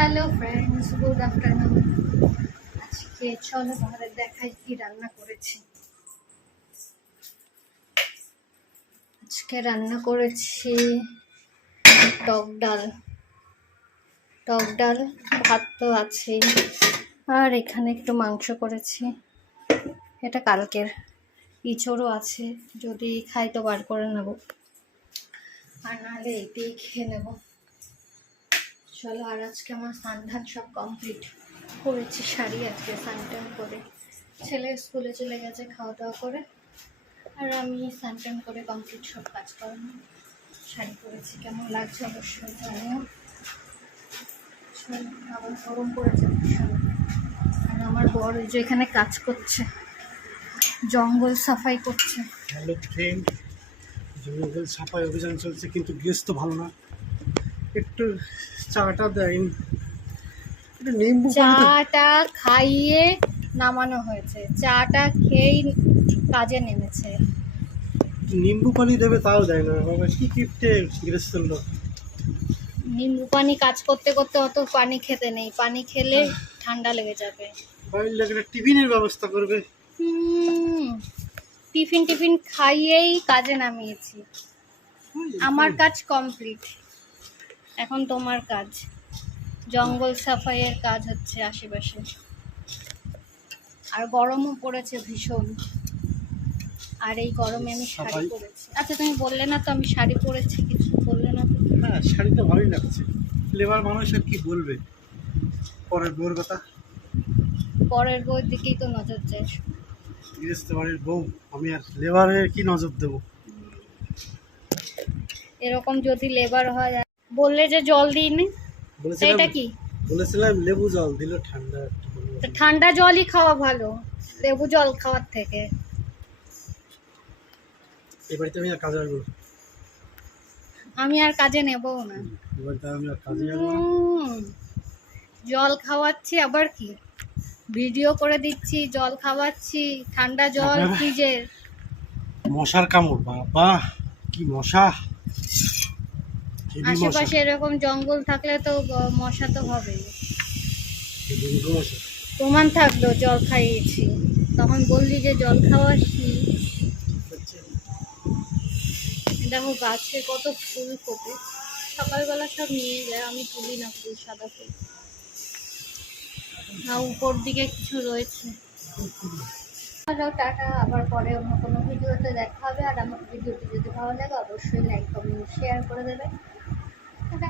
Hello friends, good afternoon. আজকে চলো তোমাদের দেখাই কি রান্না করেছি। আজকে রান্না করেছি টক ডাল, ভাত তো আছেই, আর এখানে একটু মাংস করেছি। এটা কালকের, ইঁচড়ও আছে, যদি খাই তো বার করে নেব, আর নাহলে এটাই খেয়ে নেব। চলো, আর আজকে আমার স্নান সব কমপ্লিট করেছি, শাড়ি আজকে স্নান করে ছেলে স্কুলে চলে গেছে খাওয়া দাওয়া করে, আর আমি স্নান করে কমপ্লিট সব কাজ করানো শাড়ি পরেছি। কেমন লাগছে অবশ্যই জানিও। আবার গরম পড়েছে ভীষণ। আর আমার বর যে এখানে কাজ করছে, জঙ্গল সাফাই করছে। হ্যালো ফ্রেন্ড, জঙ্গল সাফাই অভিযান চলছে, কিন্তু গ্যাস তো ভালো না। একটু চাটা দেয়নি, একটু নিম্বু চাটা খাইয়ে নামানো হয়েছে, চাটা খেয়েই কাজে নেমেছে। নিম্বু পানি দেবে তাও দেয় না বাবা, কি কিপটে গ্যাস চললো। নিম্বু পানি কাজ করতে করতে অত পানি খেতে নেই, পানি খেলে ঠান্ডা লেগে যাবে। বাইরে লাগলে টিফিনের ব্যবস্থা করবে। টিফিন খাইয়েই কাজে নামিয়েছি। আমার কাজ কমপ্লিট, এখন তোমার কাজ। জঙ্গল সাফাইয়ের কাজ হচ্ছে আশেপাশে, আর গরমও পড়েছে ভীষণ। আর এই গরমে আমি শাড়ি পরেছি। আচ্ছা, তুমি বললে না তো আমি শাড়ি পরেছি, কিছু বললে না তো। হ্যাঁ, শাড়িটা ভালোই লাগছে। লেবার মানুষ আর কি বলবে, পরের বউর কথা। পরের বউর দিকেই তো নজর যায়। গৃহস্থ বাড়ির বউ, আমি আর লেবারের কি নজর দেবো। এরকম যদি লেবার হয়, বললে যে জল দিইনি, এটা কি? বলেছিলাম লেবু জল দিল, ঠান্ডা। ঠান্ডা জলই খাওয়া ভালো লেবু জল খাওয়ার থেকে। এবারে আমি আর কাজে আসবো, আমি আর কাজে নেবো না। এবারে আমি আর কাজে যাবো না। জল খাওয়াচ্ছি, আবার কি ভিডিও করে দিচ্ছি, জল খাওয়াচ্ছি, ঠান্ডা জল ফ্রিজের। মশার কামড়, বাবা কি মশা। আশেপাশে এরকম জঙ্গল থাকলে তো মশা তো হবেই। প্রমাণ থাকলো জল খাইয়েছি, তখন বললি যে জল খাওয়াসনি। দেখো গাছে কত ফুল ফোটে, সকালবেলা সব নিয়ে যায়, আমি তুলি না ফুল, সাদা ফুল। না উপর দিকে কিছু রয়েছে। টাটা, আবার পরে অন্য কোনো ভিডিওতে দেখা হবে। আর আমার ভিডিওটি যদি ভালো লাগে অবশ্যই লাইক কমেন্ট শেয়ার করে দেবে। টাটা।